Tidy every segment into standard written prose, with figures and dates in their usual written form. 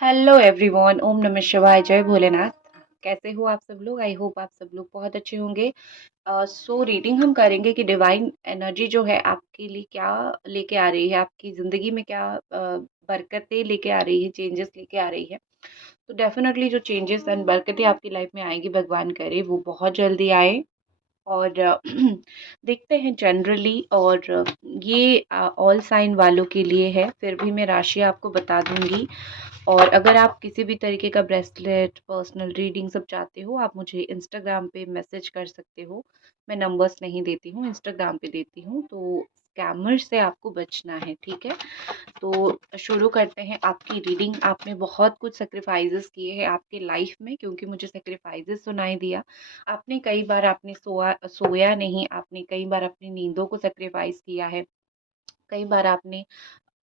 Hello everyone, ओम नमः शिवाय, जय भोलेनाथ। कैसे हो आप सब लोग? आई होप आप सब लोग बहुत अच्छे होंगे। सो रीडिंग हम करेंगे कि डिवाइन एनर्जी जो है आपके लिए क्या लेके आ रही है, आपकी ज़िंदगी में क्या बरकतें लेके आ रही है, चेंजेस लेके आ रही है। तो डेफिनेटली जो चेंजेस एंड बरकतें आपकी लाइफ में आएंगी, भगवान करे वो बहुत जल्दी आए। और देखते हैं जनरली। और ये ऑल साइन वालों के लिए है, फिर भी मैं राशि आपको बता दूंगी। और अगर आप किसी भी तरीके का ब्रेसलेट, पर्सनल रीडिंग सब चाहते हो, आप मुझे इंस्टाग्राम पे मैसेज कर सकते हो। मैं नंबर्स नहीं देती हूँ, इंस्टाग्राम पे देती हूँ। तो स्कैमर से आपको बचना है, ठीक है? तो शुरू करते हैं आपकी रीडिंग। आपने बहुत कुछ सेक्रीफाइसेस किए हैं आपकी लाइफ में, क्योंकि मुझे सेक्रीफाइसेस सुनाई दिया। आपने कई बार आपने सोया नहीं, आपने कई बार अपनी नींदों को सेक्रीफाइस किया है। कई बार आपने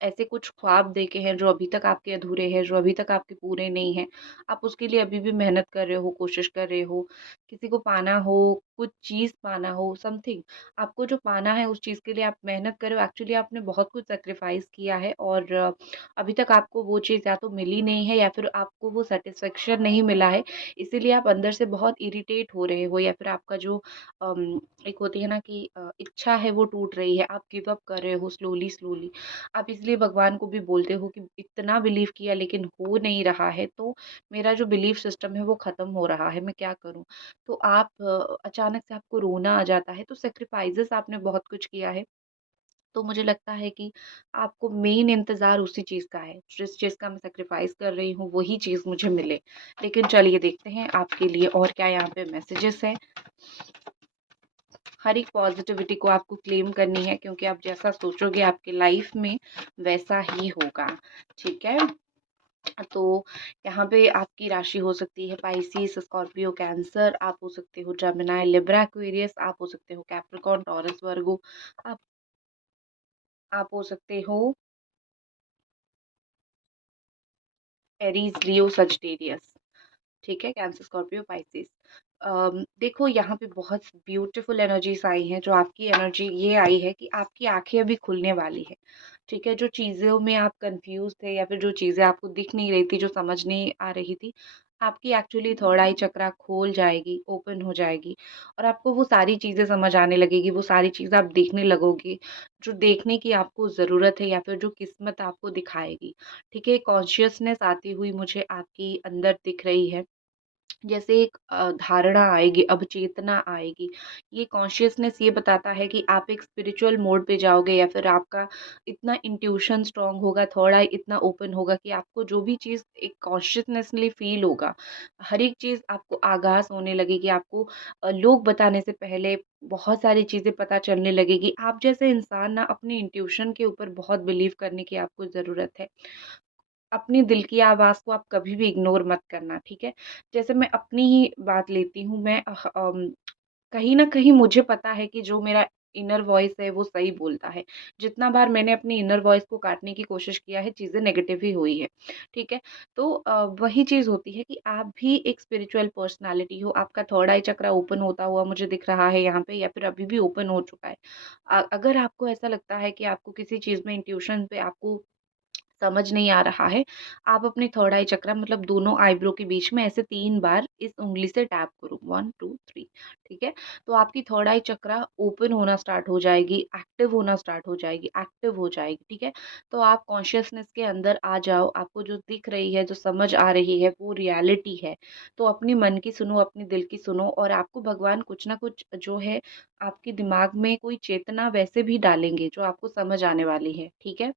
ऐसे कुछ ख्वाब देखे हैं जो अभी तक आपके अधूरे हैं, जो अभी तक आपके पूरे नहीं हैं। आप उसके लिए अभी भी मेहनत कर रहे हो, कोशिश कर रहे हो। किसी को पाना हो, कुछ चीज़ पाना हो, समथिंग आपको जो पाना है उस चीज़ के लिए आप मेहनत कर रहे हो। एक्चुअली आपने बहुत कुछ सैक्रिफाइस किया है और अभी तक आपको वो चीज़ या तो मिली नहीं है या फिर आपको वो सैटिस्फैक्शन नहीं मिला है। इसीलिए आप अंदर से बहुत इरिटेट हो रहे हो, या फिर आपका जो एक होती है ना कि इच्छा है वो टूट रही है, आप गिव अप कर रहे हो स्लोली स्लोली। आप इसलिए भगवान को भी बोलते हो कि इतना बिलीव किया लेकिन हो नहीं रहा है, तो मेरा जो बिलीफ सिस्टम है वो ख़त्म हो रहा है, मैं क्या करूँ? तो आप अचानक से आपको रोना आ जाता है। तो सैक्रिफाइसेस आपने बहुत कुछ किया है। तो मुझे लगता है कि आपको मेन इंतज़ार उसी चीज़ का है, जिस चीज़ का मैं सैक्रिफाइस कर रही हूँ वही चीज़ मुझे मिले। लेकिन चलिए देखते हैं आपके लिए और क्या यहाँ पे मैसेजेस हैं। हर एक पॉजिटिविटी को आपको क्लेम करनी है, क्योंकि आप जैसा सोचोगे आपकी लाइफ में वैसा ही होगा, ठीक है? तो यहाँ पे आपकी राशि हो सकती है पाइसिस, स्कॉर्पियो, कैंसर। आप हो सकते हो जेमिनी, लिब्रा, एक्वेरियस। आप हो सकते हो कैप्रिकॉर्न, टॉरस, वर्गो। आप आप हो सकते हो एरीज, लियो, सजिटेरियस। ठीक है, कैंसर, स्कॉर्पियो, पाइसेस। देखो यहाँ पे बहुत ब्यूटीफुल एनर्जीज आई हैं। जो आपकी एनर्जी ये आई है कि आपकी आंखें अभी खुलने वाली है, ठीक है? जो चीज़ों में आप कंफ्यूज थे या फिर जो चीज़ें आपको दिख नहीं रही थी, जो समझ नहीं आ रही थी, आपकी एक्चुअली थर्ड आई चक्रा खोल जाएगी, ओपन हो जाएगी। और आपको वो सारी चीज़ें समझ आने लगेगी, वो सारी चीज़ें आप देखने लगोगे जो देखने की आपको ज़रूरत है, या फिर जो किस्मत आपको दिखाएगी। ठीक है, कॉन्शियसनेस आती हुई मुझे आपकी अंदर दिख रही है। जैसे एक धारणा आएगी, अवचेतना आएगी। ये कॉन्शियसनेस ये बताता है कि आप एक स्पिरिचुअल मोड पे जाओगे, या फिर आपका इतना इंट्यूशन स्ट्रांग होगा, थर्ड आई इतना ओपन होगा कि आपको जो भी चीज़ एक कॉन्शियसनेसली फील होगा, हर एक चीज़ आपको आगाज़ होने लगेगी। आपको लोग बताने से पहले बहुत सारी चीज़ें पता चलने लगेगी। आप जैसे इंसान ना अपने इंट्यूशन के ऊपर बहुत बिलीव करने की आपको ज़रूरत है। अपनी दिल की आवाज़ को आप कभी भी इग्नोर मत करना, ठीक है? जैसे मैं अपनी ही बात लेती हूँ, मैं कहीं न कहीं मुझे पता है कि जो मेरा इनर वॉइस है वो सही बोलता है। जितना बार मैंने अपनी इनर वॉइस को काटने की कोशिश किया है, चीज़ें नेगेटिव ही हुई है, ठीक है? तो वही चीज़ होती है कि आप भी एक स्पिरिचुअल पर्सनैलिटी हो, आपका थर्ड आई चक्रा ओपन होता हुआ मुझे दिख रहा है यहाँ पे, या फिर अभी भी ओपन हो चुका है। अगर आपको ऐसा लगता है कि आपको किसी चीज़ में इंट्यूशन पे आपको समझ नहीं आ रहा है, आप अपने थर्ड आई चक्रा मतलब दोनों आईब्रो के बीच में ऐसे 3 बार इस उँगली से टैप करो, 1, 2, 3, ठीक है? तो आपकी थर्ड आई चक्रा ओपन होना स्टार्ट हो जाएगी, एक्टिव होना स्टार्ट हो जाएगी, एक्टिव हो जाएगी, ठीक है? तो आप कॉन्शियसनेस के अंदर आ जाओ, आपको जो दिख रही है, जो समझ आ रही है, वो रियलिटी है। तो अपनी मन की सुनो, अपने दिल की सुनो, और आपको भगवान कुछ ना कुछ जो है, आपके दिमाग में कोई चेतना वैसे भी डालेंगे, जो आपको समझ आने वाली है, ठीक है?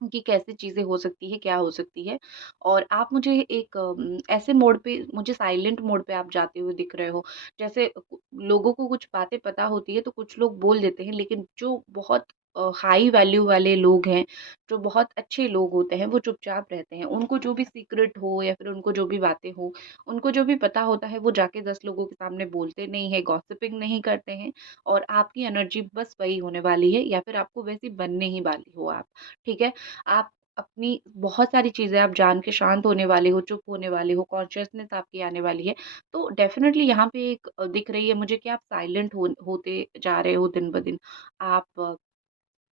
कि कैसे चीज़ें हो सकती है, क्या हो सकती है। और आप मुझे एक ऐसे मोड पे, मुझे साइलेंट मोड पे आप जाते हुए दिख रहे हो। जैसे लोगों को कुछ बातें पता होती है तो कुछ लोग बोल देते हैं, लेकिन जो बहुत हाई वैल्यू वाले लोग हैं, जो बहुत अच्छे लोग होते हैं, वो चुपचाप रहते हैं। उनको जो भी सीक्रेट हो या फिर उनको जो भी बातें हो, उनको जो भी पता होता है, वो जाके 10 लोगों के सामने बोलते नहीं हैं, गॉसिपिंग नहीं करते हैं। और आपकी एनर्जी बस वही होने वाली है, या फिर आपको वैसी बनने ही वाली हो आप, ठीक है? आप अपनी बहुत सारी चीज़ें आप जान के शांत होने वाले हो, चुप होने वाले हो, कॉन्शसनेस आपकी आने वाली है। तो डेफ़िनेटली यहाँ पे एक दिख रही है मुझे कि आप साइलेंट होते जा रहे हो दिन ब दिन। आप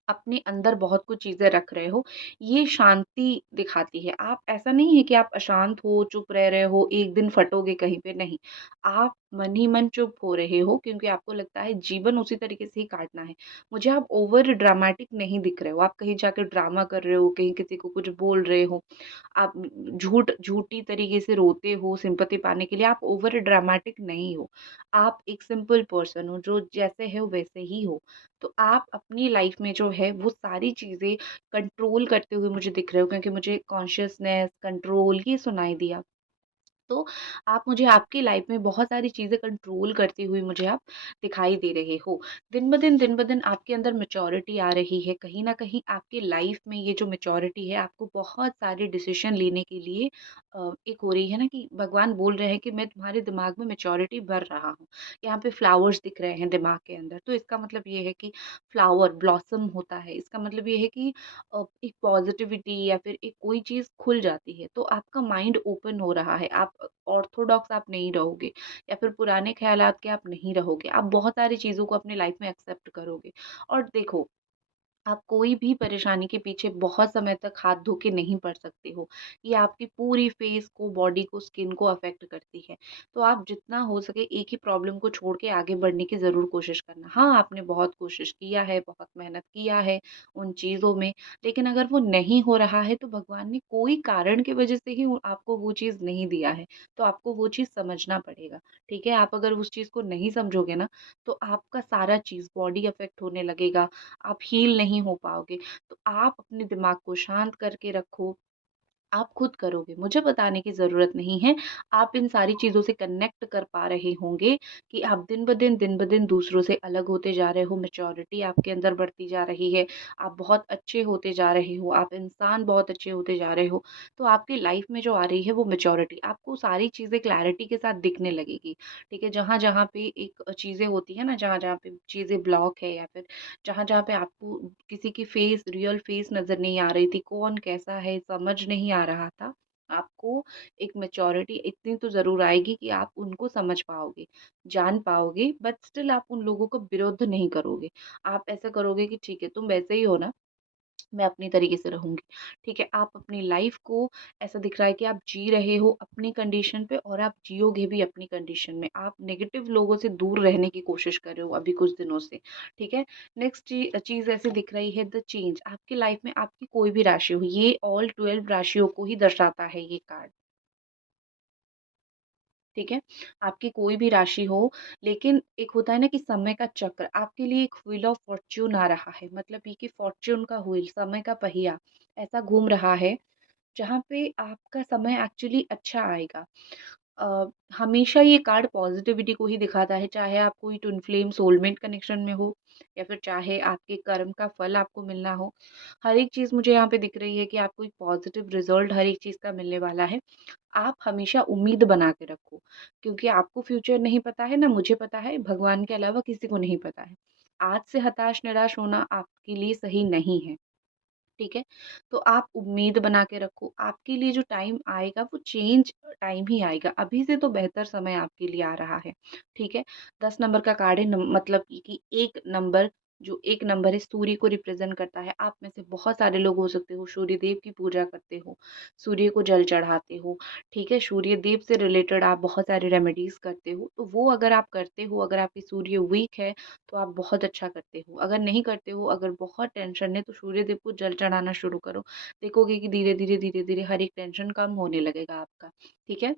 अपने अंदर बहुत कुछ चीज़ें रख रहे हो, ये शांति दिखाती है। आप ऐसा नहीं है कि आप अशांत हो, चुप रह रहे हो, एक दिन फटोगे कहीं पे, नहीं। आप मन ही मन चुप हो रहे हो क्योंकि आपको लगता है जीवन उसी तरीके से ही काटना है। मुझे आप ओवर ड्रामेटिक नहीं दिख रहे हो, आप कहीं जाके ड्रामा कर रहे हो, कहीं किसी को कुछ बोल रहे हो, आप झूठी तरीके से रोते हो सिम्पैथी पाने के लिए, आप ओवर ड्रामेटिक नहीं हो। आप एक सिंपल पर्सन हो, जो जैसे हो वैसे ही हो। तो आप अपनी लाइफ में जो है वो सारी चीज़ें कंट्रोल करते हुए मुझे दिख रहे हो क्योंकि मुझे कॉन्शियसनेस, कंट्रोल ये सुनाई दिया। तो आप मुझे आपकी लाइफ में बहुत सारी चीज़ें कंट्रोल करती हुई मुझे आप दिखाई दे रहे हो। दिन-ब-दिन आपके अंदर मैच्योरिटी आ रही है। कहीं न कहीं आपकी लाइफ में ये जो मैच्योरिटी है आपको बहुत सारे डिसीज़न लेने के लिए एक हो रही है ना कि भगवान बोल रहे हैं कि मैं तुम्हारे दिमाग में मैच्योरिटी भर रहा हूँ। यहाँ पे फ्लावर्स दिख रहे हैं दिमाग के अंदर, तो इसका मतलब ये है कि फ्लावर ब्लॉसम होता है। इसका मतलब ये है कि एक पॉज़िटिविटी या फिर एक कोई चीज़ खुल जाती है, तो आपका माइंड ओपन हो रहा है। आप ऑर्थोडॉक्स आप नहीं रहोगे या फिर पुराने ख़्यालात के आप नहीं रहोगे। आप बहुत सारी चीज़ों को अपनी लाइफ़ में एक्सेप्ट करोगे। और देखो, आप कोई भी परेशानी के पीछे बहुत समय तक हाथ धो के नहीं पड़ सकते हो। ये आपकी पूरी फेस को, बॉडी को, स्किन को अफ़ेक्ट करती है। तो आप जितना हो सके एक ही प्रॉब्लम को छोड़ के आगे बढ़ने की ज़रूर कोशिश करना। हाँ, आपने बहुत कोशिश किया है, बहुत मेहनत किया है उन चीज़ों में, लेकिन अगर वो नहीं हो रहा है तो भगवान ने कोई कारण की वज़ह से ही वो आपको वो चीज़ नहीं दिया है। तो आपको वो चीज़ समझना पड़ेगा, ठीक है? आप अगर उस चीज़ को नहीं समझोगे ना, तो आपका सारा चीज़ बॉडी अफ़ेक्ट होने लगेगा, आप हील नहीं हो पाओगे। तो आप अपने दिमाग को शांत करके रखो, आप खुद करोगे, मुझे बताने की ज़रूरत नहीं है। आप इन सारी चीज़ों से कनेक्ट कर पा रहे होंगे कि आप दिन-ब-दिन दूसरों से अलग होते जा रहे हो, मैच्योरिटी आपके अंदर बढ़ती जा रही है, आप बहुत अच्छे होते जा रहे हो, आप इंसान बहुत अच्छे होते जा रहे हो। तो आपकी लाइफ़ में जो आ रही है वो मैच्योरिटी, आपको सारी चीज़ें क्लैरिटी के साथ दिखने लगेगी, ठीक है? जहाँ-जहाँ पे एक चीज़ें होती हैं ना, जहाँ-जहाँ पे चीज़ें ब्लॉक है या फिर जहाँ-जहाँ पे आपको किसी की फेस रियल फेस नज़र नहीं आ रही थी, कौन कैसा है समझ नहीं आ रहा था। आपको एक मैच्योरिटी इतनी तो ज़रूर आएगी कि आप उनको समझ पाओगे, जान पाओगे, बट स्टिल आप उन लोगों का विरोध नहीं करोगे। आप ऐसा करोगे कि ठीक है, तुम वैसे ही हो ना, मैं अपनी तरीके से रहूँगी। ठीक है, आप अपनी लाइफ़ को ऐसा दिख रहा है कि आप जी रहे हो अपनी कंडीशन पे और आप जियोगे भी अपनी कंडीशन में। आप नेगेटिव लोगों से दूर रहने की कोशिश कर रहे हो अभी कुछ दिनों से, ठीक है? नेक्स्ट चीज़ ऐसी दिख रही है द चेंज आपकी लाइफ़ में आपकी कोई भी राशि हो, ये ऑल 12 राशियों को ही दर्शाता है ये कार्ड। ठीक है? आपकी कोई भी राशि हो, लेकिन एक होता है ना कि समय का चक्र, आपके लिए एक व्हील ऑफ फॉर्च्यून आ रहा है, मतलब ये कि फॉर्च्यून का व्हील, समय का पहिया ऐसा घूम रहा है, जहाँ पे आपका समय एक्चुअली अच्छा आएगा। अ, हमेशा ये कार्ड पॉज़िटिविटी को ही दिखाता है, चाहे आप कोई ट्विन फ्लेम सोलमेट कनेक्शन में हो या फिर चाहे आपके कर्म का फल आपको मिलना हो। हर एक चीज़ मुझे यहाँ पे दिख रही है कि आपको एक पॉज़िटिव रिज़ल्ट हर एक चीज़ का मिलने वाला है। आप हमेशा उम्मीद बना के रखो, क्योंकि आपको फ्यूचर नहीं पता है, ना मुझे पता है, भगवान के अलावा किसी को नहीं पता है। आज से हताश निराश होना आपके लिए सही नहीं है। ठीक है? तो आप उम्मीद बना के रखो, आपके लिए जो टाइम आएगा वो चेंज टाइम ही आएगा, अभी से तो बेहतर समय आपके लिए आ रहा है, ठीक है? 10 नंबर का कार्ड है मतलब कि 1 नंबर जो 1 नंबर है सूर्य को रिप्रेज़ेंट करता है, आप में से बहुत सारे लोग हो सकते हो सूर्य देव की पूजा करते हो, सूर्य को जल चढ़ाते हो, ठीक है? सूर्य देव से रिलेटेड आप बहुत सारे रेमेडीज़ करते हो, तो वो अगर आप करते हो, अगर आपकी सूर्य वीक है तो आप बहुत अच्छा करते हो। अगर नहीं करते हो, अगर बहुत टेंशन है तो सूर्यदेव को जल चढ़ाना शुरू करो। देखोगे कि धीरे-धीरे, धीरे-धीरे हर एक टेंशन कम होने लगेगा आपका, ठीक है?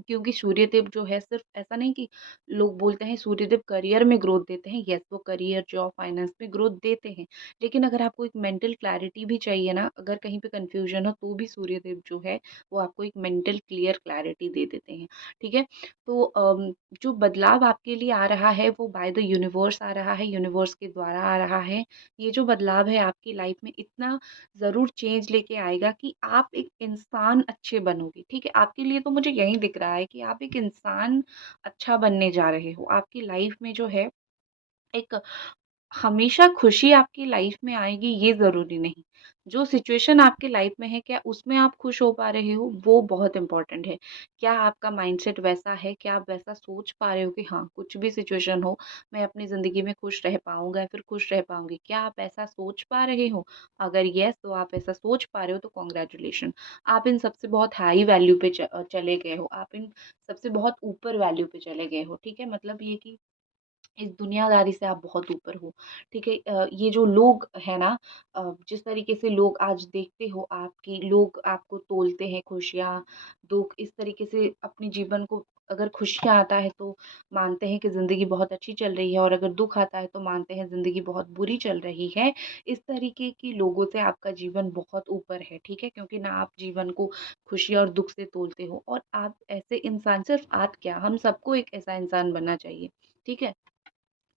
क्योंकि सूर्यदेव जो है सिर्फ़ ऐसा नहीं कि लोग बोलते हैं सूर्यदेव करियर में ग्रोथ देते हैं, येस वो करियर, जॉब, फाइनेंस में ग्रोथ देते हैं। लेकिन अगर आपको एक मेंटल क्लैरिटी भी चाहिए ना, अगर कहीं पे कन्फ्यूज़न हो तो भी सूर्यदेव जो है वो आपको एक मेंटल क्लियर क्लैरिटी दे देते हैं, ठीक है? तो जो बदलाव आपके लिए आ रहा है वो बाय द यूनिवर्स आ रहा है, यूनिवर्स के द्वारा आ रहा है। ये जो बदलाव है आपकी लाइफ़ में इतना ज़रूर चेंज लेके आएगा कि आप एक इंसान अच्छे बनोगे, ठीक है? आपके लिए तो मुझे यही दिख रहा है कि आप एक इंसान अच्छा बनने जा रहे हो। आपकी लाइफ़ में जो है एक हमेशा खुशी आपकी लाइफ में आएगी ये ज़रूरी नहीं। जो सिचुएशन आपके लाइफ में है, क्या उसमें आप खुश हो पा रहे हो, वो बहुत इम्पोर्टेंट है। क्या आपका माइंडसेट वैसा है, क्या आप वैसा सोच पा रहे हो कि हाँ, कुछ भी सिचुएशन हो, मैं अपनी ज़िंदगी में खुश रह पाऊँगा या फिर खुश रह पाऊँगी। क्या आप ऐसा सोच पा रहे हो? अगर येस, तो आप ऐसा सोच पा रहे हो तो कांग्रेचुलेशन। आप इन सबसे बहुत हाई वैल्यू पे चले गए हो। आप इन सबसे बहुत ऊपर वैल्यू पे चले गए हो, ठीक है? मतलब ये कि इस दुनियादारी से आप बहुत ऊपर हो, ठीक है? ये जो लोग हैं ना, जिस तरीके से लोग आज देखते हो आपकी, लोग आपको तोलते हैं खुशियाँ, दुःख, इस तरीके से अपने जीवन को, अगर खुशियाँ आता है तो मानते हैं कि ज़िंदगी बहुत अच्छी चल रही है, और अगर दुःख आता है तो मानते हैं ज़िंदगी बहुत बुरी चल रही है। इस तरीके के लोगों से आपका जीवन बहुत ऊपर है, ठीक है? क्योंकि ना आप जीवन को खुशी और दुःख से तोलते हो, और आप ऐसे इंसान, सिर्फ आप क्या, हम सबको एक ऐसा इंसान बनना चाहिए, ठीक है?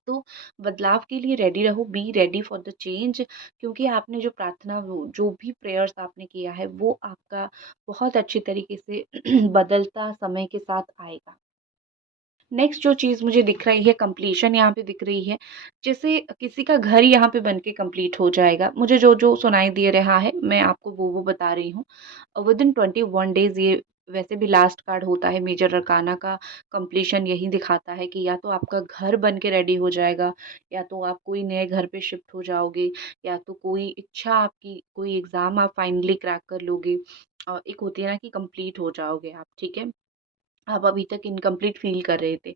तो बदलाव के लिए रेडी रहो, be ready for the change, क्योंकि आपने जो प्रार्थना, वो जो भी प्रेयर्स आपने किया है, वो आपका बहुत अच्छे तरीके से बदलता समय के साथ आएगा। नेक्स्ट जो चीज़ मुझे दिख रही है, कंप्लीशन यहाँ पे दिख रही है। जैसे किसी का घर यहाँ पे बन के कंप्लीट हो जाएगा। मुझे जो-जो सुनाई दे रहा है, मैं आपको वो बता रही हूँ। विदिन 21 डेज़, ये वैसे भी लास्ट कार्ड होता है मेजर अरकाना का, कंप्लीशन यही दिखाता है कि या तो आपका घर बन के रेडी हो जाएगा, या तो आप कोई नए घर पे शिफ्ट हो जाओगे, या तो कोई इच्छा आपकी, कोई एग्ज़ाम आप फाइनली क्रैक कर लोगे। एक होती है ना कि कंप्लीट हो जाओगे आप, ठीक है? आप अभी तक इनकम्प्लीट फ़ील कर रहे थे।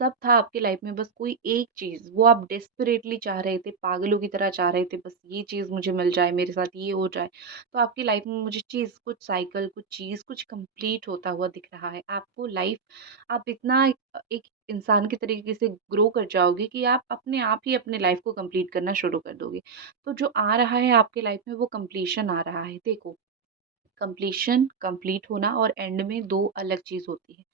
सब था आपकी लाइफ़ में, बस कोई एक चीज़, वो आप डेस्परेटली चाह रहे थे, पागलों की तरह चाह रहे थे, बस ये चीज़ मुझे मिल जाए, मेरे साथ ये हो जाए। तो आपकी लाइफ़ में मुझे चीज़, कुछ साइकिल, कुछ चीज़, कुछ कंप्लीट होता हुआ दिख रहा है। आपको लाइफ़, आप इतना एक इंसान के तरीके से ग्रो कर जाओगे कि आप अपने आप ही अपने लाइफ़ को कंप्लीट करना शुरू कर दोगे। तो जो आ रहा है आपकी लाइफ़ में, वो कंप्लीशन आ रहा है। देखो, कंप्लीशन, कंप्लीट होना और एंड में 2 अलग चीज़ होती है।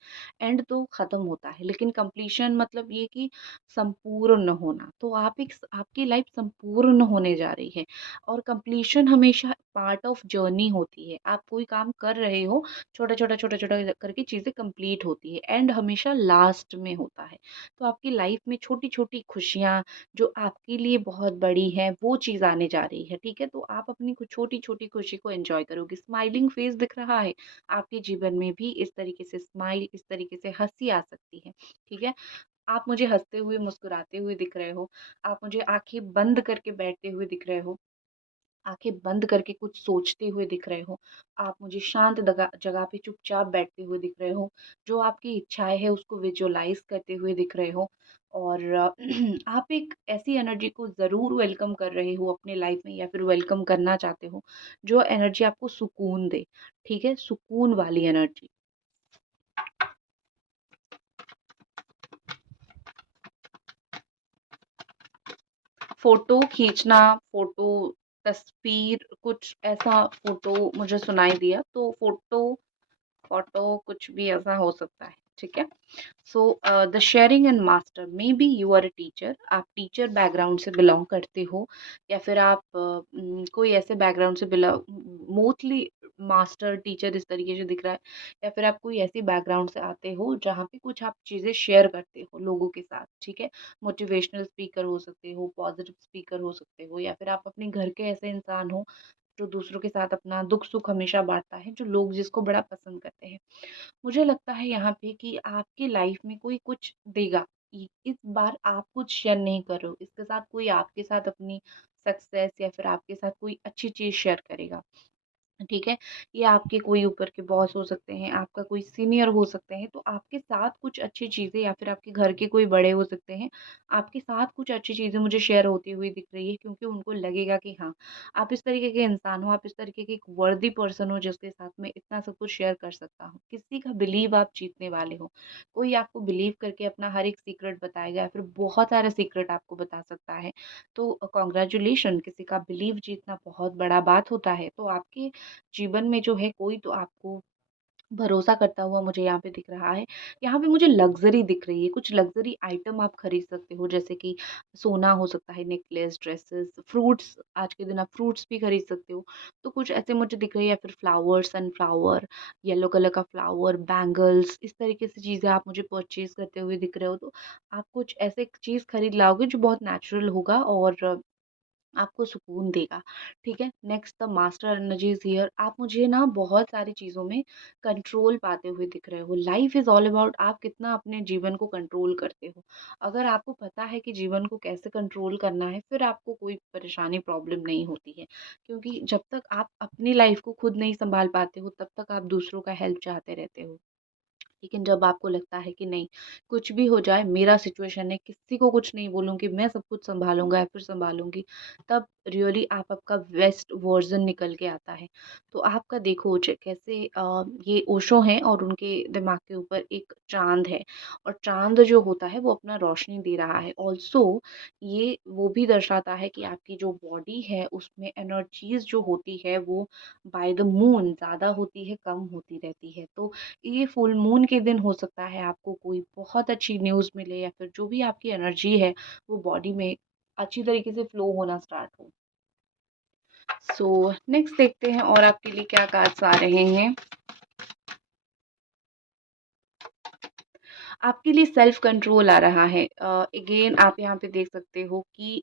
एंड तो ख़त्म होता है, लेकिन कंप्लीशन मतलब ये कि संपूर्ण होना। तो आप एक, आपकी लाइफ़ संपूर्ण होने जा रही है, और कंप्लीशन हमेशा पार्ट ऑफ जर्नी होती है। आप कोई काम कर रहे हो, छोटा-छोटा, छोटा-छोटा करके चीज़ें कंप्लीट होती है, एंड हमेशा लास्ट में होता है। तो आपकी लाइफ़ में छोटी-छोटी खुशियाँ, जो आपके लिए बहुत बड़ी है, वो चीज़ आने जा रही है, ठीक है? तो आप अपनी कुछ छोटी-छोटी खुशी को एन्जॉय करोगे। स्माइलिंग फेस दिख रहा है, आपके जीवन में भी इस तरीके से स्माइल, इस तरीके से हँसी आ सकती है, ठीक है? आप मुझे हँसते हुए, मुस्कुराते हुए दिख रहे हो, आप मुझे आँखें बंद करके बैठते हुए दिख रहे हो, आँखें बंद करके कुछ सोचते हुए दिख रहे हो, आप मुझे शांत दगा जगह पे चुपचाप बैठते हुए दिख रहे हो, जो आपकी इच्छाएँ हैं उसको विजुअलाइज़ करते हुए दिख रहे हो, और आप एक ऐसी एनर्जी को ज़रूर वेलकम कर रहे हो अपने लाइफ़ में, या फिर वेलकम करना चाहते हो, जो एनर्जी आपको सुकून दे, ठीक है? सुकून वाली एनर्जी। फ़ोटो खींचना, फ़ोटो, तस्वीर, कुछ ऐसा फ़ोटो मुझे सुनाई दिया, तो फ़ोटो कुछ भी ऐसा हो सकता है, ठीक है? So the sharing and master, may be you are a teacher, आप टीचर बैकग्राउंड से बिलोंग करते हो, या फिर आप कोई ऐसे बैकग्राउंड से बिलोंग, मोस्टली मास्टर टीचर इस तरीके से दिख रहा है, या फिर आप कोई ऐसी बैकग्राउंड से आते हो जहाँ पे कुछ आप चीज़ें शेयर करते हो लोगों के साथ, ठीक है? मोटिवेशनल स्पीकर हो सकते हो, पॉजिटिव स्पीकर हो सकते हो, या फिर आप अपने घर के ऐसे इंसान हो जो दूसरों के साथ अपना दुख सुख हमेशा बांटता है, जो लोग जिसको बड़ा पसंद करते हैं। मुझे लगता है यहाँ पे कि आपकी लाइफ में कोई कुछ देगा। इस बार आप कुछ शेयर नहीं कर रहे हो, इसके साथ कोई आपके साथ अपनी सक्सेस, या फिर आपके साथ कोई अच्छी चीज़ शेयर करेगा। ठीक है? ये आपके कोई ऊपर के बॉस हो सकते हैं, आपका कोई सीनियर हो सकते हैं, तो आपके साथ कुछ अच्छी चीज़ें, या फिर आपके घर के कोई बड़े हो सकते हैं, आपके साथ कुछ अच्छी चीज़ें मुझे शेयर होती हुई दिख रही है, क्योंकि उनको लगेगा कि हाँ, आप इस तरीके के इंसान हो, आप इस तरीके के एक वर्दी पर्सन हो जिसके साथ मैं इतना सब कुछ शेयर कर सकता हूँ। किसी का बिलीव आप जीतने वाले हो। कोई आपको बिलीव करके अपना हर एक सीक्रेट बताएगा, या फिर बहुत सारा सीक्रेट आपको बता सकता है। तो कांग्रेचुलेशन, किसी का बिलीव जीतना बहुत बड़ा बात होता है। तो आपके जीवन में जो है, कोई तो आपको भरोसा करता हुआ मुझे यहाँ पे दिख रहा है। यहाँ पे मुझे लग्ज़री दिख रही है, कुछ लग्ज़री आइटम आप खरीद सकते हो जैसे कि सोना हो सकता है, नेकलेस, ड्रेसेस, फ्रूट्स आज के दिन आप फ्रूट्स भी खरीद सकते हो। तो कुछ ऐसे मुझे दिख रही है या फिर फ्लावर, सनफ्लावर, येलो कलर का फ्लावर, बैंगल्स इस तरीके से चीज़ें आप मुझे परचेज़ करते हुए दिख रहे हो। तो आप कुछ ऐसे चीज़ खरीद लाओगे जो बहुत नेचुरल होगा और आपको सुकून देगा, ठीक है? Next the master energy is here. आप मुझे ना बहुत सारी चीज़ों में कंट्रोल पाते हुए दिख रहे हो। लाइफ इज़ ऑल अबाउट आप कितना अपने जीवन को कंट्रोल करते हो। अगर आपको पता है कि जीवन को कैसे कंट्रोल करना है, फिर आपको कोई परेशानी, प्रॉब्लम नहीं होती है। क्योंकि जब तक आप अपनी लाइफ को खुद नहीं सँभाल पाते हो, तब तक आप दूसरों का हेल्प चाहते रहते हो। लेकिन जब आपको लगता है कि नहीं, कुछ भी हो जाए मेरा सिचुएशन है, किसी को कुछ नहीं बोलूँगी, मैं सब कुछ सँभालूँगा या फिर सँभालूँगी, तब रियली आप आपका बेस्ट वर्ज़न निकल के आता है। तो आपका देखो कैसे ये ओशो हैं और उनके दिमाग के ऊपर एक चाँद है और चाँद जो होता है वो अपना रोशनी दे रहा है। ऑल्सो ये वो भी दर्शाता है कि आपकी जो बॉडी है उसमें एनर्जीज़ जो होती है वो बाय द मून ज़्यादा होती है, कम होती रहती है। तो ये फुल मून के दिन हो सकता है आपको कोई बहुत अच्छी न्यूज़ मिले या फिर जो भी आपकी एनर्जी है वो बॉडी में अच्छी तरीके से फ्लो होना स्टार्ट हो। सो नेक्स्ट देखते हैं और आपके लिए क्या कार्ड्स आ रहे हैं। आपके लिए सेल्फ कंट्रोल आ रहा है। अगेन आप यहाँ पे देख सकते हो कि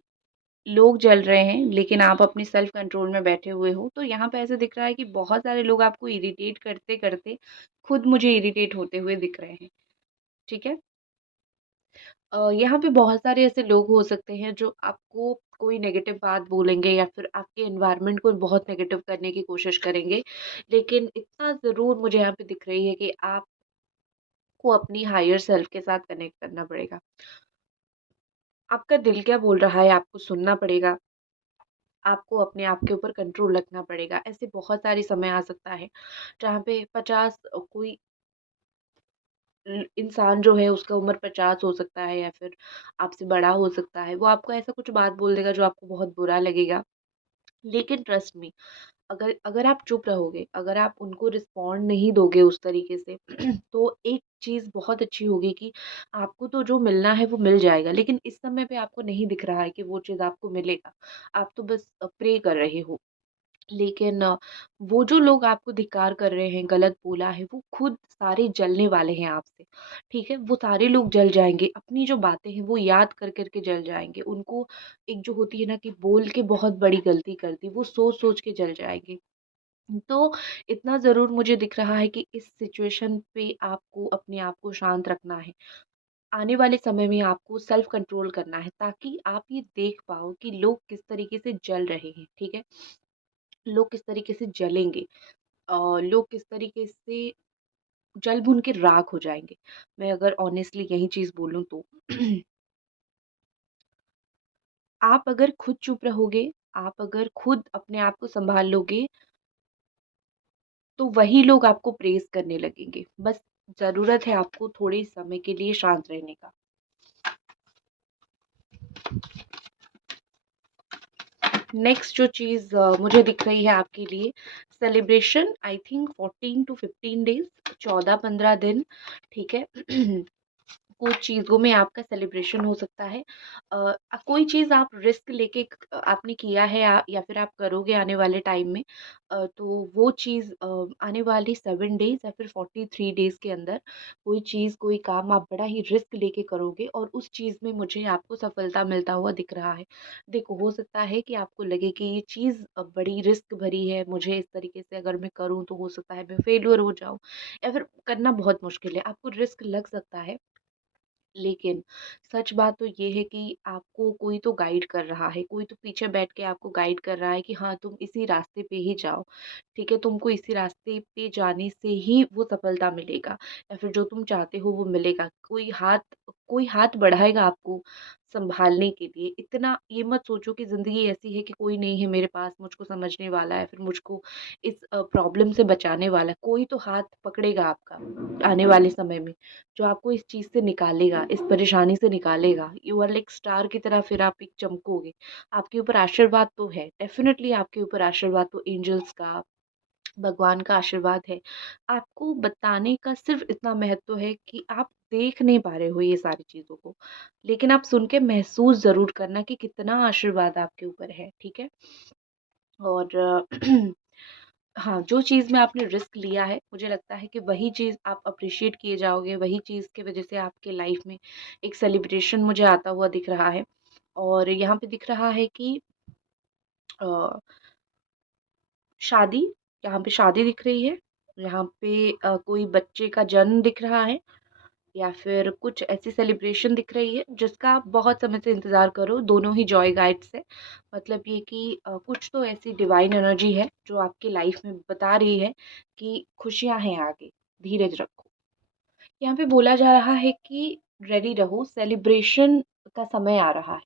लोग जल रहे हैं लेकिन आप अपनी सेल्फ कंट्रोल में बैठे हुए हो। तो यहाँ पे ऐसे दिख रहा है कि बहुत सारे लोग आपको इरिटेट करते-करते खुद मुझे इरिटेट होते हुए दिख रहे हैं। ठीक है? यहाँ पे बहुत सारे ऐसे लोग हो सकते हैं जो आपको कोई नेगेटिव बात बोलेंगे या फिर आपके एनवायरनमेंट को बहुत नेगेटिव करने की कोशिश करेंगे। लेकिन इतना ज़रूर मुझे यहाँ पे दिख रही है कि आपको अपनी हायर सेल्फ के साथ कनेक्ट करना पड़ेगा। आपका दिल क्या बोल रहा है आपको सुनना पड़ेगा। आपको अपने आप के ऊपर कंट्रोल रखना पड़ेगा। ऐसे बहुत सारे समय आ सकता है जहाँ पे 50 कोई इंसान जो है उसका उम्र 50 हो सकता है या फिर आपसे बड़ा हो सकता है। वो आपको ऐसा कुछ बात बोल देगा जो आपको बहुत बुरा लगेगा। लेकिन ट्रस्ट मी, अगर अगर आप चुप रहोगे, अगर आप उनको रिस्पॉन्ड नहीं दोगे उस तरीके से तो एक चीज़ बहुत अच्छी होगी कि आपको तो जो मिलना है वो मिल जाएगा। लेकिन इस समय पे आपको नहीं दिख रहा है कि वो चीज़ आपको मिलेगा। आप तो बस प्रे कर रहे हो। लेकिन वो जो लोग आपको धिक्कार कर रहे हैं, गलत बोला है, वो खुद सारे जलने वाले हैं आपसे, ठीक है? वो सारे लोग जल जाएँगे, अपनी जो बातें हैं वो याद कर के जल जाएँगे। उनको एक जो होती है ना कि बोल के बहुत बड़ी गलती कर दी, वो सोच-सोच के जल जाएँगे। तो इतना ज़रूर मुझे दिख रहा है कि इस सिचुएशन पे आपको अपने आप को शांत रखना है। आने वाले समय में आपको सेल्फ कंट्रोल करना है ताकि आप ये देख पाओ कि लोग किस तरीके से जल रहे हैं, ठीक है? लोग किस तरीके से जलेंगे, लोग किस तरीके से जल-भुन के राख हो जाएँगे। मैं अगर ऑनेस्टली यही चीज़ बोलूँ तो आप अगर खुद चुप रहोगे, आप अगर खुद अपने आप को सँभाल लोगे, तो वही लोग आपको प्रेज़ करने लगेंगे। बस ज़रूरत है आपको थोड़े समय के लिए शांत रहने का। नेक्स्ट जो चीज़ मुझे दिख रही है आपके लिए celebration I think 14 to 15 days 14-15 दिन, ठीक है? कुछ चीज़ों में आपका सेलिब्रेशन हो सकता है। कोई चीज़ आप रिस्क लेके आपने किया है या फिर आप करोगे आने वाले टाइम में, तो वो चीज़ आने वाली 7 डेज़ या फिर 43 डेज़ के अंदर कोई चीज़, कोई काम आप बड़ा ही रिस्क लेके करोगे और उस चीज़ में मुझे आपको सफलता मिलता हुआ दिख रहा है। देखो, हो सकता है कि आपको लगे कि ये चीज़ बड़ी रिस्क भरी है, मुझे इस तरीके से अगर मैं करूँ तो हो सकता है मैं फेल्योर हो जाऊँ या फिर करना बहुत मुश्किल है। आपको रिस्क लग सकता है। लेकिन सच बात तो ये है कि आपको कोई तो गाइड कर रहा है, कोई तो पीछे बैठ के आपको गाइड कर रहा है कि हाँ, तुम इसी रास्ते पे ही जाओ, ठीक है? तुमको इसी रास्ते पे जाने से ही वो सफलता मिलेगा या फिर जो तुम चाहते हो वो मिलेगा। कोई हाथ बढ़ाएगा आपको सँभालने के लिए। इतना ये मत सोचो कि ज़िंदगी ऐसी है कि कोई नहीं है मेरे पास मुझको समझने वाला है, फिर मुझको इस प्रॉब्लम से बचाने वाला है। कोई तो हाथ पकड़ेगा आपका आने वाले समय में। जो आपको इस चीज़ से निकालेगा, इस परेशानी से निकालेगा। यू आर लाइक स्टार की तरह फिर आप एक चमकोगे। आपके ऊपर आशीर्वाद तो है, डेफ़िनेटली आपके ऊपर आशीर्वाद तो एंजल्स का, भगवान का आशीर्वाद है। आपको बताने का सिर्फ़ इतना महत्व है कि आप देख नहीं पा रहे हो ये सारी चीज़ों को, लेकिन आप सुन के महसूस ज़रूर करना कि कितना आशीर्वाद आपके ऊपर है, ठीक है? और हाँ, जो चीज़ में आपने रिस्क लिया है, मुझे लगता है कि वही चीज़ आप एप्रिशिएट किए जाओगे, वही चीज़ की वज़ह से आपके लाइफ़ में एक सेलिब्रेशन मुझे आता हुआ दिख रहा है। और यहाँ पे दिख रहा है कि अ, शादी, यहाँ पे शादी दिख रही है, यहाँ पे कोई बच्चे का जन्म दिख रहा है, या फिर कुछ ऐसी सेलिब्रेशन दिख रही है जिसका आप बहुत समय से इंतज़ार करो, दोनों ही जॉय गाइड्स है। मतलब ये कि कुछ तो ऐसी डिवाइन एनर्जी है जो आपकी लाइफ में बता रही है कि खुशियाँ हैं आगे, धीरज रखो। यहाँ पे बोला जा रहा है कि रेडी रहो, सेलिब्रेशन का समय आ रहा है,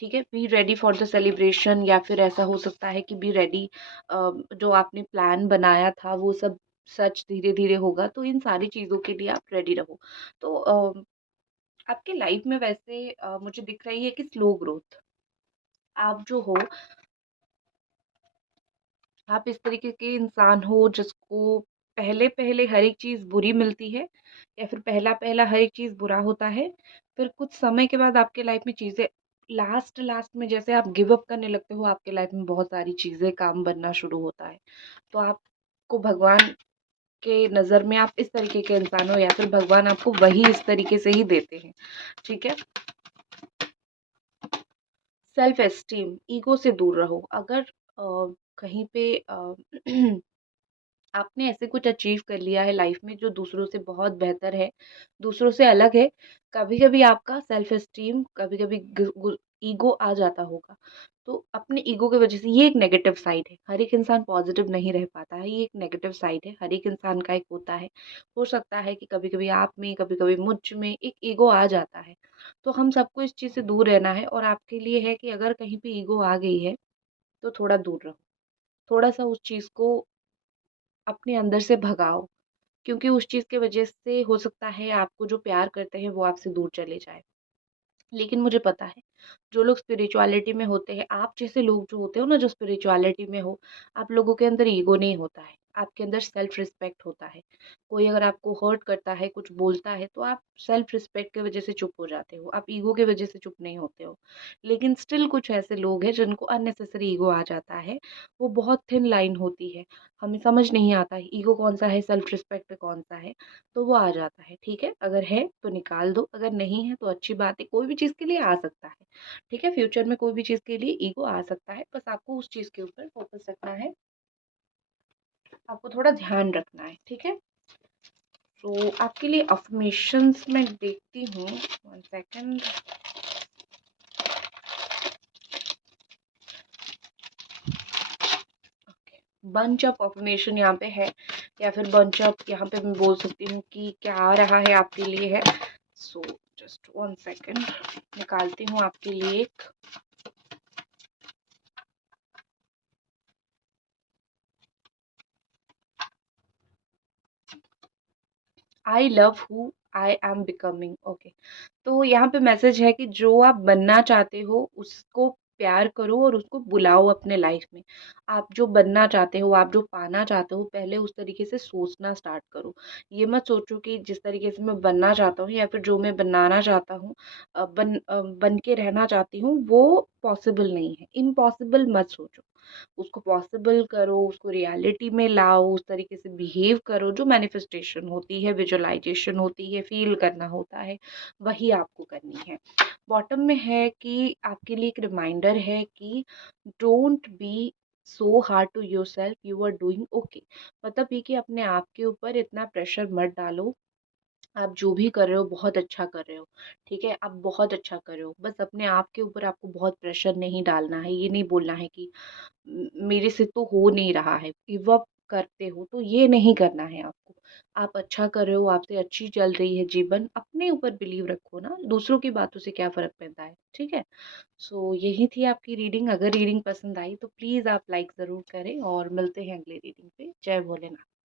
ठीक है? Be ready for the celebration, या फिर ऐसा हो सकता है कि बी रेडी, जो आपने प्लान बनाया था वो सब सच धीरे-धीरे होगा, तो इन सारी चीज़ों के लिए आप रेडी रहो। तो आपके लाइफ में वैसे मुझे दिख रही है कि स्लो ग्रोथ, आप जो हो, आप इस तरीके के इंसान हो जिसको पहले-पहले हर एक चीज़ बुरी मिलती है, या फिर पहला-पहला हर एक चीज़ बुरा होता है। फिर कुछ समय के बाद आपके लाइफ में चीज़ें लास्ट में जैसे आप गिव अप करने लगते हो, आपके लाइफ में बहुत सारी चीज़ें काम बनना शुरू होता है। तो आपको भगवान के नज़र में आप इस तरीके के इंसान हो, या फिर भगवान आपको वही इस तरीके से ही देते हैं, ठीक है? सेल्फ एस्टीम, ईगो से दूर रहो। अगर कहीं पे आपने ऐसे कुछ अचीव कर लिया है लाइफ में जो दूसरों से बहुत बेहतर है, दूसरों से अलग है, कभी-कभी आपका सेल्फ एस्टीम, कभी-कभी ईगो आ जाता होगा। तो अपने ईगो की वजह से, ये एक नेगेटिव साइड है। हर एक इंसान पॉजिटिव नहीं रह पाता है, ये एक नेगेटिव साइड है। हर एक इंसान का एक होता है। हो सकता है कि कभी-कभी आप में, कभी-कभी मुझ में एक ईगो आ जाता है। तो हम सबको इस चीज़ से दूर रहना है, और आपके लिए है कि अगर कहीं पे ईगो आ गई है, तो थोड़ा दूर रहो। थोड़ा-सा उस चीज़ को अपने अंदर से भगाओ, क्योंकि उस चीज़ की वजह से हो सकता है आपको जो प्यार करते हैं वो आपसे दूर चले जाएँ। लेकिन मुझे पता है, जो लोग स्पिरिचुअलिटी में होते हैं, आप जैसे लोग जो होते हो ना, जो स्पिरिचुअलिटी में हो, आप लोगों के अंदर ईगो नहीं होता है, आपके अंदर सेल्फ रिस्पेक्ट होता है। कोई अगर आपको हर्ट करता है, कुछ बोलता है, तो आप सेल्फ रिस्पेक्ट की वजह से चुप हो जाते हो, आप ईगो की वजह से चुप नहीं होते हो। लेकिन स्टिल कुछ ऐसे लोग हैं जिनको अननेसेसरी ईगो आ जाता है, वो बहुत थिन लाइन होती है, हमें समझ नहीं आता है ईगो कौन-सा है, सेल्फ रिस्पेक्ट कौन-सा है, तो वो आ जाता है, ठीक है? अगर है तो निकाल दो, अगर नहीं है तो अच्छी बात है, कोई भी चीज़ के लिए आ सकता है, ठीक है? फ्यूचर में कोई भी चीज़ के लिए ईगो आ सकता है, बस आपको उस चीज़ के ऊपर फोकस रखना है, आपको थोड़ा ध्यान रखना है, ठीक है? तो आपके लिए अफ़र्मेशंस मैं देखती हूँ, 1 सेकंड। बंच ऑफ अफ़र्मेशन यहाँ पे है, या फिर बंच ऑफ, यहाँ पे मैं बोल सकती हूँ कि क्या आ रहा है आपके लिए है। सो जस्ट 1 सेकंड, निकालती हूँ आपके लिए एक। I love who I am becoming, okay. तो यहाँ पे मैसेज है कि जो आप बनना चाहते हो उसको प्यार करो और उसको बुलाओ अपने लाइफ में। आप जो बनना चाहते हो, आप जो पाना चाहते हो, पहले उस तरीके से सोचना स्टार्ट करो। ये मत सोचो कि जिस तरीके से मैं बनना चाहता हूँ, या फिर जो मैं बनाना चाहता हूँ, बन के रहना चाहती हूँ, वो पॉसिबल नहीं है। इम्पॉसिबल मत सोचो, उसको पॉसिबल करो, उसको रियलिटी में लाओ, उस तरीके से बिहेव करो। जो मैनिफेस्टेशन होती है, विजुअलाइजेशन होती है, फील करना होता है, वही आपको करनी है। बॉटम में है कि आपके लिए एक रिमाइंडर है कि don't be so hard to yourself, you are doing okay. मतलब ये कि अपने आप के ऊपर इतना प्रेशर मत डालो। आप जो भी कर रहे हो बहुत अच्छा कर रहे हो, ठीक है? आप बहुत अच्छा कर रहे हो। बस अपने आप के ऊपर आपको बहुत प्रेशर नहीं डालना है। ये नहीं बोलना है कि मेरे से तो हो नहीं रहा है, गिव अप करते हो, तो ये नहीं करना है आपको। आप अच्छा कर रहे हो, आपसे अच्छी चल रही है जीवन, अपने ऊपर बिलीव रखो ना, दूसरों की बातों से क्या फ़र्क पड़ता है, ठीक है? सो यही थी आपकी रीडिंग। अगर रीडिंग पसंद आई तो प्लीज़ आप लाइक ज़रूर करें, और मिलते हैं अगले रीडिंग पे। जय भोलेनाथ।